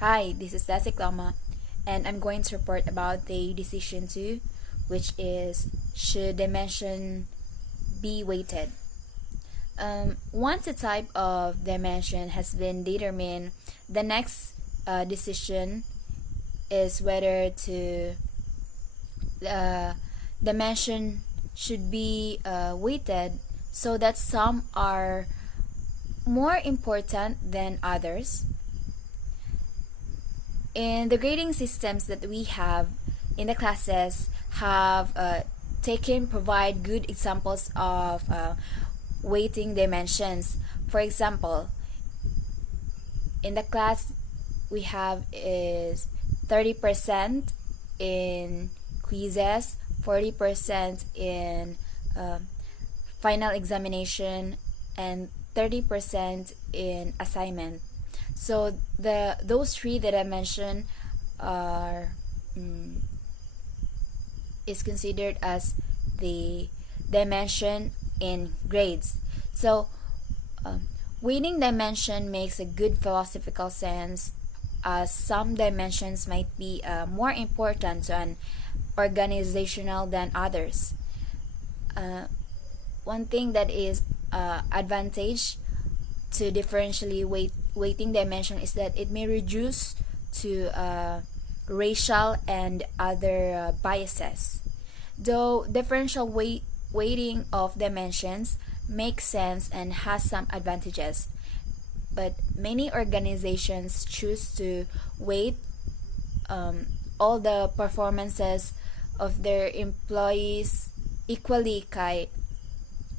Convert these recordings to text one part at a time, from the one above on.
Hi, this is Leslhey Cloma, and I'm going to report about the decision 2, which is should dimension be weighted. Once the type of dimension has been determined, the next decision is whether to dimension should be weighted so that some are more important than others. In the grading systems that we have in the classes have provide good examples of weighting dimensions. For example, in the class we have is 30% in quizzes, 40% in final examination, and 30% in assignment. So those three that I mentioned are is considered as the dimension in grades. So weighting dimension makes a good philosophical sense, as some dimensions might be more important to an organizational than others. One thing that is advantage to differentially weighting dimension is that it may reduce to racial and other biases. Though differential weighting of dimensions makes sense and has some advantages, but many organizations choose to weight all the performances of their employees equally.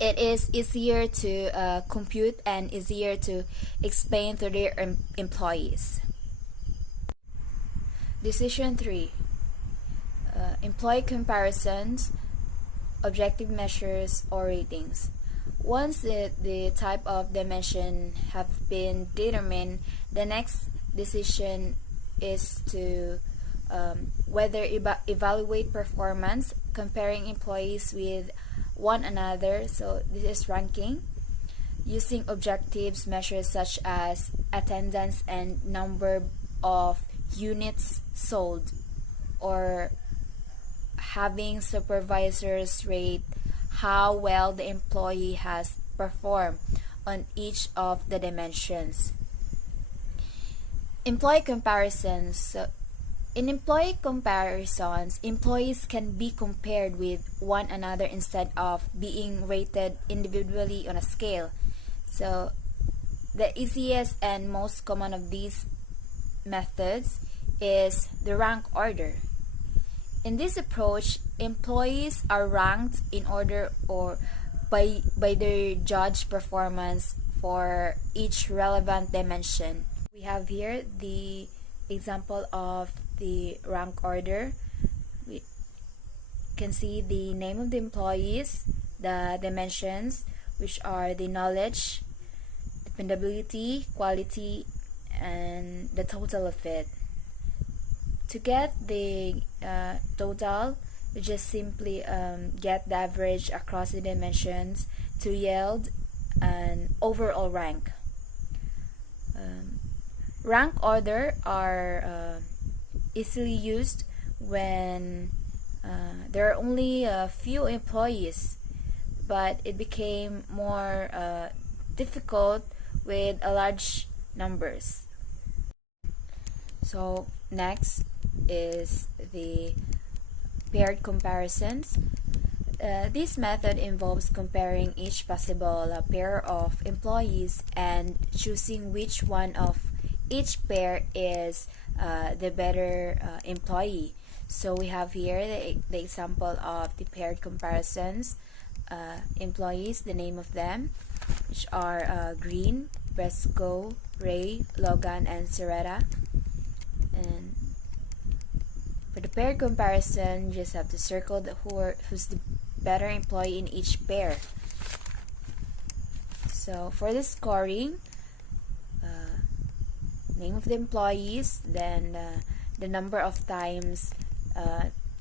It is easier to compute and easier to explain to their employees. Decision 3. Employee comparisons, objective measures, or ratings. Once the type of dimension have been determined, the next decision is to whether evaluate performance, comparing employees with one another. So this is ranking using objectives measures such as attendance and number of units sold, or having supervisors rate how well the employee has performed on each of the dimensions. Employee comparisons. So in employee comparisons, employees can be compared with one another instead of being rated individually on a scale. So the easiest and most common of these methods is the rank order. In this approach, employees are ranked in order or by their judged performance for each relevant dimension. We have here the example of the rank order. We can see the name of the employees, the dimensions, which are the knowledge, dependability, quality, and the total of it. To get the total, we just simply get the average across the dimensions to yield an overall rank. Rank order are easily used when there are only a few employees, but it became more difficult with a large numbers. So next is the paired comparisons. This method involves comparing each possible pair of employees and choosing which one of each pair is the better employee. So we have here the example of the paired comparisons. Employees, the name of them, which are Green, Bresco, Ray, Logan, and Sereta. And for the pair comparison, you just have to circle who's the better employee in each pair. So for the scoring, name of the employees, then the number of times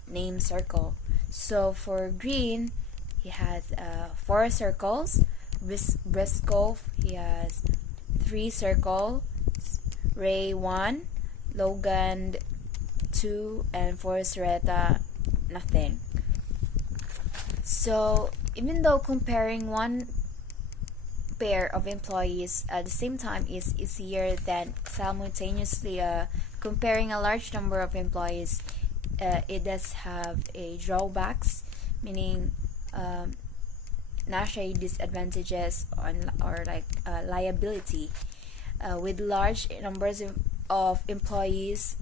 name circle. So for Green, he has 4 circles. Briscoe, he has 3 circles. Ray 1, Logan 2, and Forrest-Reta nothing. So even though comparing one pair of employees at the same time is easier than simultaneously comparing a large number of employees, it does have a drawbacks, meaning naturally disadvantages on or like liability. With large numbers of employees,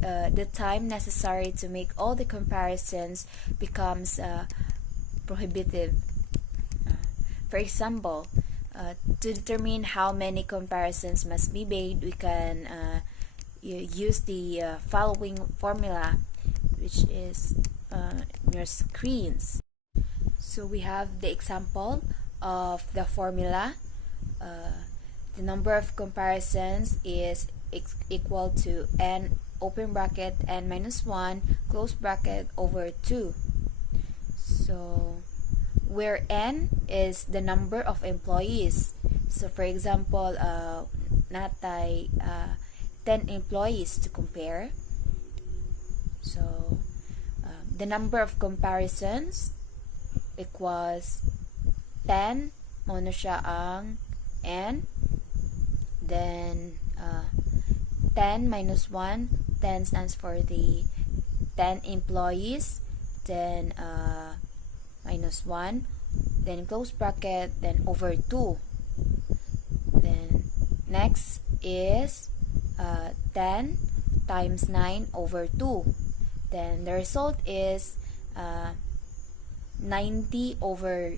the time necessary to make all the comparisons becomes prohibitive. For example, to determine how many comparisons must be made, we can use the following formula, which is in your screens. So we have the example of the formula. The number of comparisons is equal to n open bracket n minus 1 close bracket over 2. So where n is the number of employees. So for example, natay 10 employees to compare. So the number of comparisons equals 10 mono siya ang n, then 10 minus 1, 10 stands for the 10 employees, then minus 1, then close bracket, then over 2. Then next is 10 times 9 over 2. Then the result is 90 over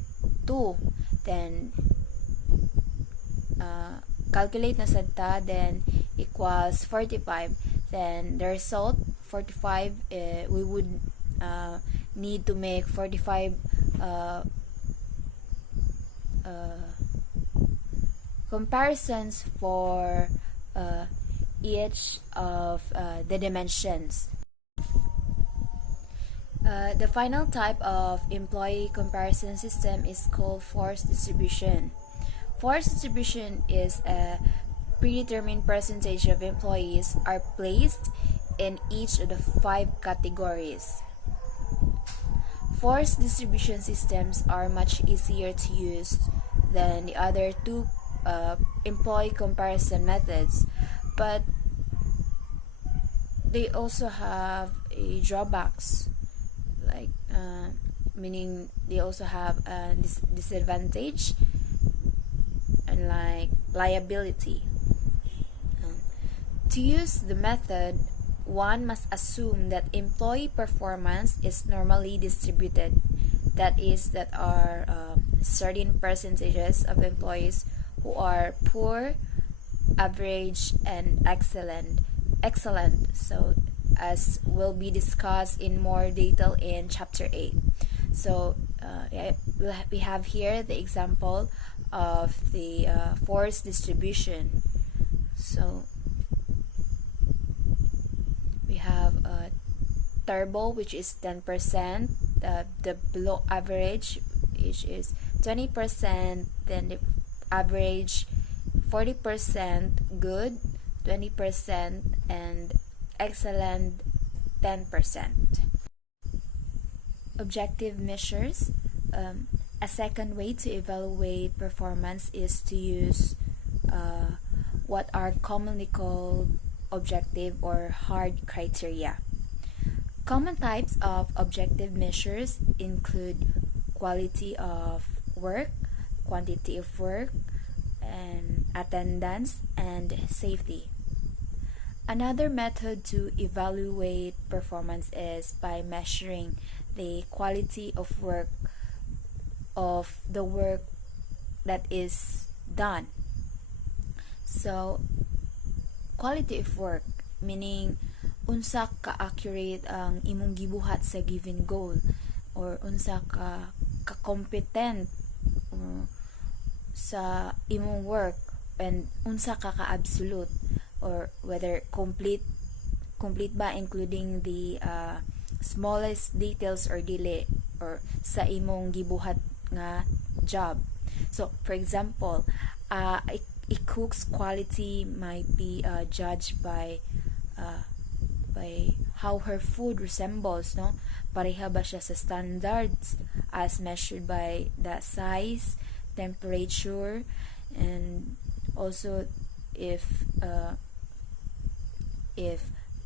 2. Then calculate na sa ta, then equals 45. Then the result 45, we would need to make 45 comparisons for each of the dimensions. The final type of employee comparison system is called force distribution. Force distribution is a predetermined percentage of employees are placed in each of the 5 categories. Force distribution systems are much easier to use than the other 2 employee comparison methods, but they also have a drawbacks, like meaning they also have a disadvantage and like liability. To use the method, one must assume that employee performance is normally distributed. That is, that are certain percentages of employees who are poor, average, and excellent. So as will be discussed in more detail in chapter 8. So we have here the example of the force distribution. So we have turbo, which is 10%, the below average, which is 20%, then the average 40%, good 20%, and excellent 10%. Objective measures. A second way to evaluate performance is to use what are commonly called objective or hard criteria. Common types of objective measures include quality of work, quantity of work, and attendance and safety. Another method to evaluate performance is by measuring the quality of the work that is done. So quality of work, meaning unsa ka accurate ang imong gibuhat sa given goal, or unsa ka competent sa imong work, and unsa ka absolute, or whether complete ba, including the smallest details or dili or sa imong gibuhat nga job. So for example, a cook's quality might be judged by by how her food resembles, no? Pareha ba siya sa standards as measured by the size, temperature, and also if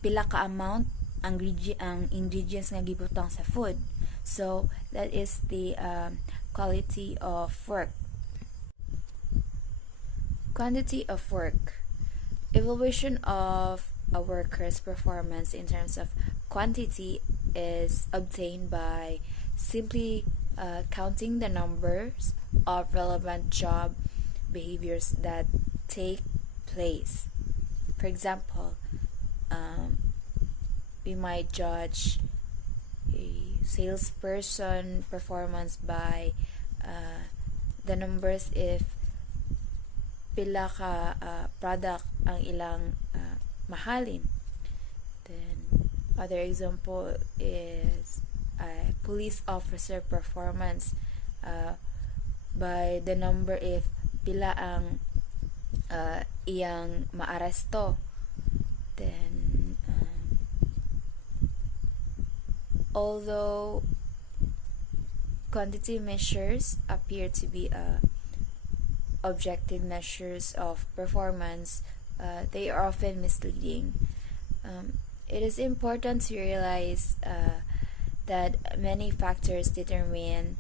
pila ka amount ang ingredients nga gibutang sa food. So that is the quality of work. Quantity of work. Evaluation of a worker's performance in terms of quantity is obtained by simply counting the numbers of relevant job behaviors that take place. For example, we might judge a salesperson performance by the numbers if pila ka product ang ilang mahalin. Then other example is police officer performance by the number if pila ang iyang maaresto. Then although quantity measures appear to be objective measures of performance, they are often misleading. It is important to realize that many factors determine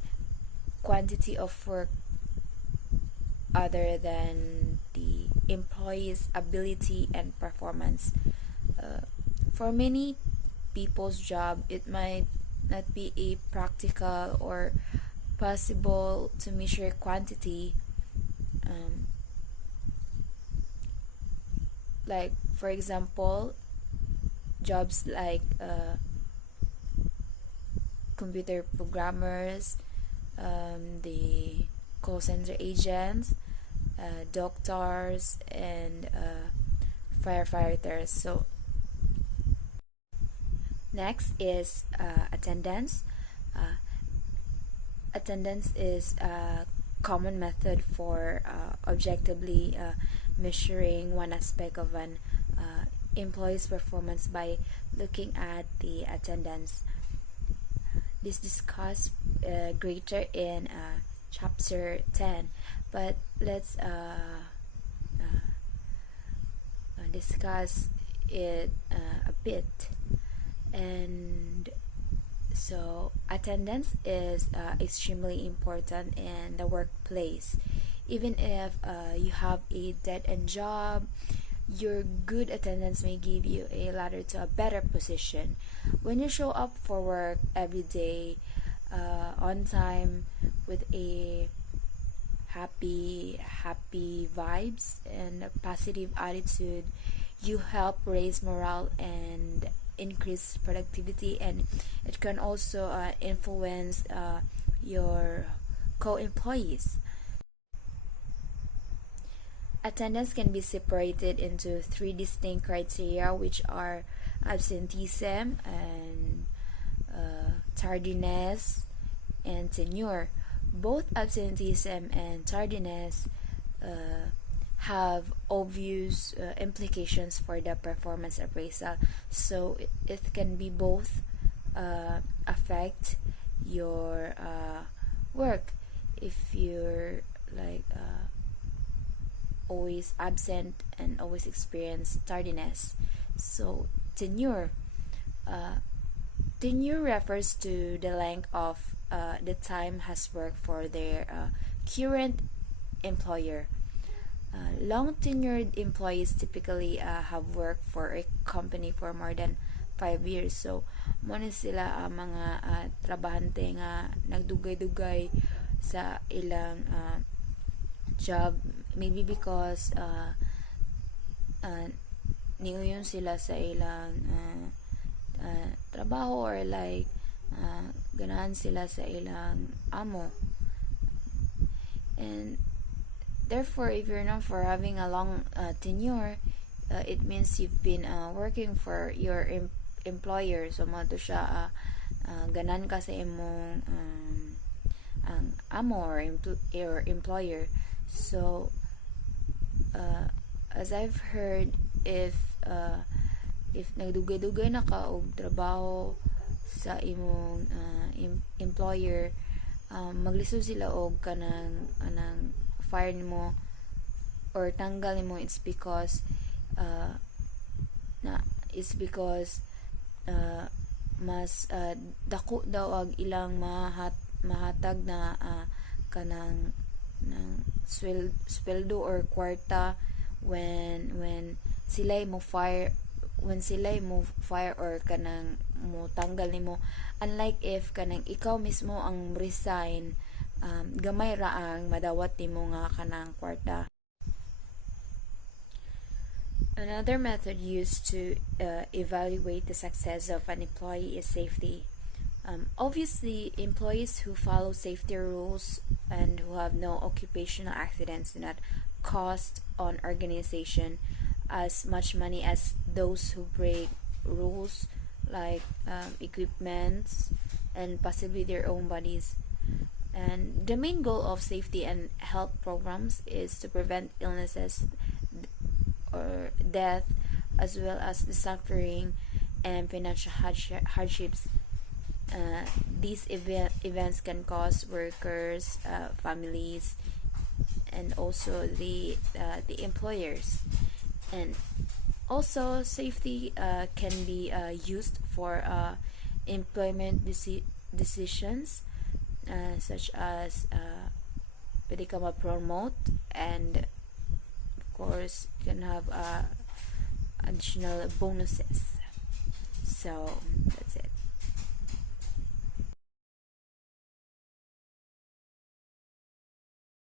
quantity of work other than the employee's ability and performance. For many people's job, it might not be a practical or possible to measure quantity. Like for example, jobs like computer programmers, the call center agents, doctors, and firefighters. So next is attendance. Attendance is a common method for objectively measuring one aspect of an employee's performance by looking at the attendance. This discussed greater in chapter 10, but let's discuss it a bit. And so attendance is extremely important in the workplace. Even if you have a dead-end job, your good attendance may give you a ladder to a better position. When you show up for work every day on time with a happy vibes and a positive attitude, you help raise morale and increase productivity, and it can also influence your co-employees. Attendance can be separated into three distinct criteria, which are absenteeism and tardiness and tenure. Both absenteeism and tardiness have obvious implications for the performance appraisal. So it can be both affect your work if you're like always absent and always experience tardiness. So tenure refers to the length of the time has worked for their current employer. Long tenured employees typically have worked for a company for more than 5 years. So mo na sila mga trabahante nga nagdugay-dugay sa ilang job, maybe because niuyon sila sa ilang trabaho, or like ganahan sila sa ilang amo. And therefore, if you're known for having a long tenure, it means you've been working for your employer. So mo to siya ganan ka sa imong ang amo or employer. So as I've heard, if if nagdugay-dugay na ka og trabaho sa imong employer, maglisod sila og kanang fire nimo or tanggal nimo, it's because mas dako daw ang ilang mahatag na kanang sweldo or kwarta when sila mo fire or kanang mo tanggal nimo, unlike if kanang ikaw mismo ang resign, gamay ra ang madawat nimo nga kanang kwarta. Another method used to evaluate the success of an employee is safety. Obviously, employees who follow safety rules and who have no occupational accidents do not cost on organization as much money as those who break rules like equipments and possibly their own bodies. And the main goal of safety and health programs is to prevent illnesses or death, as well as the suffering and financial hardships. These events can cause workers, families, and also the employers. And also, safety can be used for employment decisions, such as pwede ka ma-promote, and of course you can have additional bonuses. So that's it.